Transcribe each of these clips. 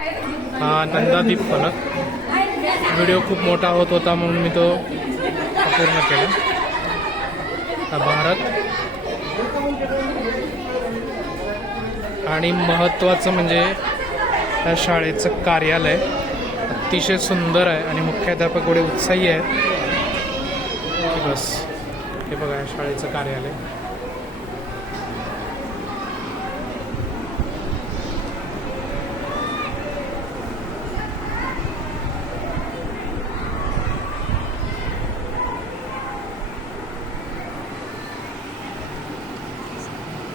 हा नंदादीप फलक. व्हिडिओ खूप मोठा होत होता म्हणून मी तो पूर्ण केला. हा भारत. आणि महत्त्वाचं म्हणजे त्या शाळेचं कार्यालय अतिशय सुंदर आहे आणि मुख्याध्यापक एवढे उत्साही आहेत. बस हे बघा या शाळेचं कार्यालय.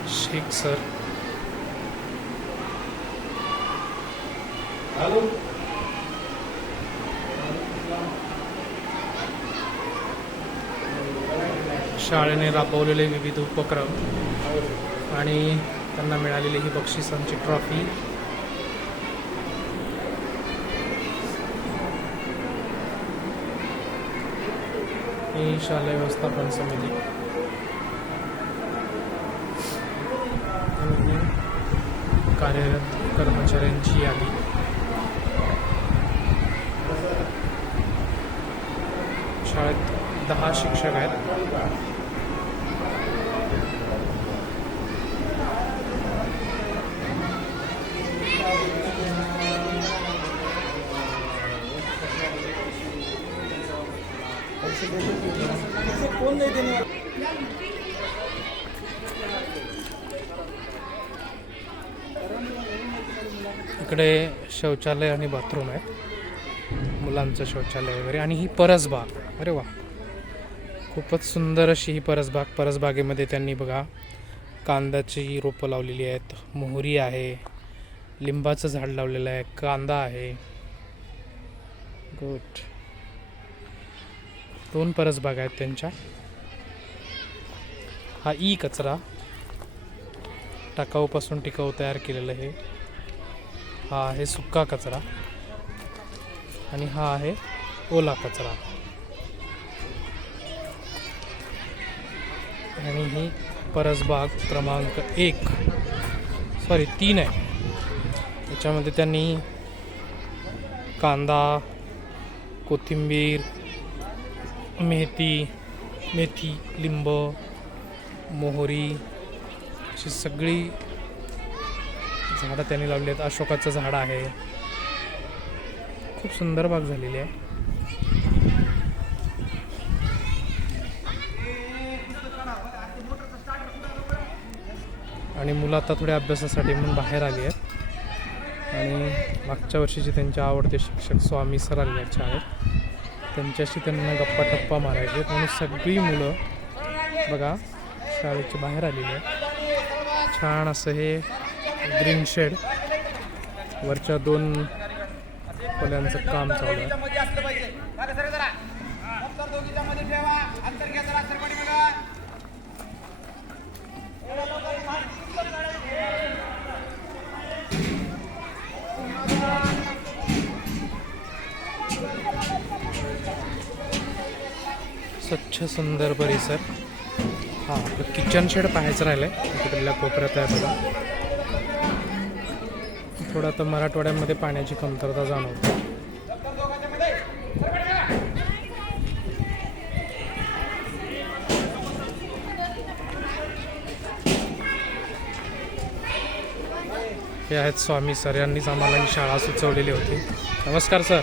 शेख सर. शाळेने राबवलेले विविध उपक्रम आणि त्यांना मिळालेली ही बक्षिसांची ट्रॉफी. ही शालेय व्यवस्थापन समिती. कार्यरत कर्मचाऱ्यांची यादी. शाळेत दहा शिक्षक आहेत. कोण नाही इकडे शौचालय आणि बाथरूम आहेत. मुलांचं शौचालय वगैरे. आणि ही परसबाग. अरे वा. खूपच सुंदर अशी ही परसबाग. परसबागेमध्ये त्यांनी बघा कांद्याची रोपं लावलेली आहेत. मोहरी आहे. लिंबाचं झाड लावलेलं आहे. कांदा आहे. गुड दोन परसबाग आहेत त्यांच्या. हा ई कचरा. टाकाऊपासून टिकाऊ तयार केलेलं हे. हा आहे सुक्का कचरा. आणि हा आहे ओला कचरा. आणि ही परसबाग क्रमांक एक. सॉरी तीन आहे. त्याच्यामध्ये त्यांनी कांदा कोथिंबीर मेथी मेथी लिंब मोहरी अशी सगळी झाडं त्यांनी लावली आहेत. अशोकाचं झाड आहे. खूप सुंदर बाग झालेली आहे. आणि मुलं आता थोड्या अभ्यासासाठी म्हणून बाहेर आली आहेत. आणि मागच्या वर्षीचे त्यांचे आवडते शिक्षक स्वामी सर आले आहेत शाळेत. त्यांच्याशी त्यांना गप्पा टप्पा मारायचे म्हणून सगळी मुलं बघा शाळेच्या बाहेर आलेली आहेत. छान असं हे ग्रीन शेड. वरच्या दोन खोल्यांचं काम चालू आहे. सर स्वच्छ सुंदर परिसर. हां आपलं किचन शेड पाहायचं राहिलं आहे तिकडल्या कोपऱ्यात आहे बघा. थोडं तर मराठवाड्यामध्ये पाण्याची कमतरता जाणवते. हे आहेत स्वामी सर यांनीच आम्हाला ही शाळा सुचवलेली होती. नमस्कार सर.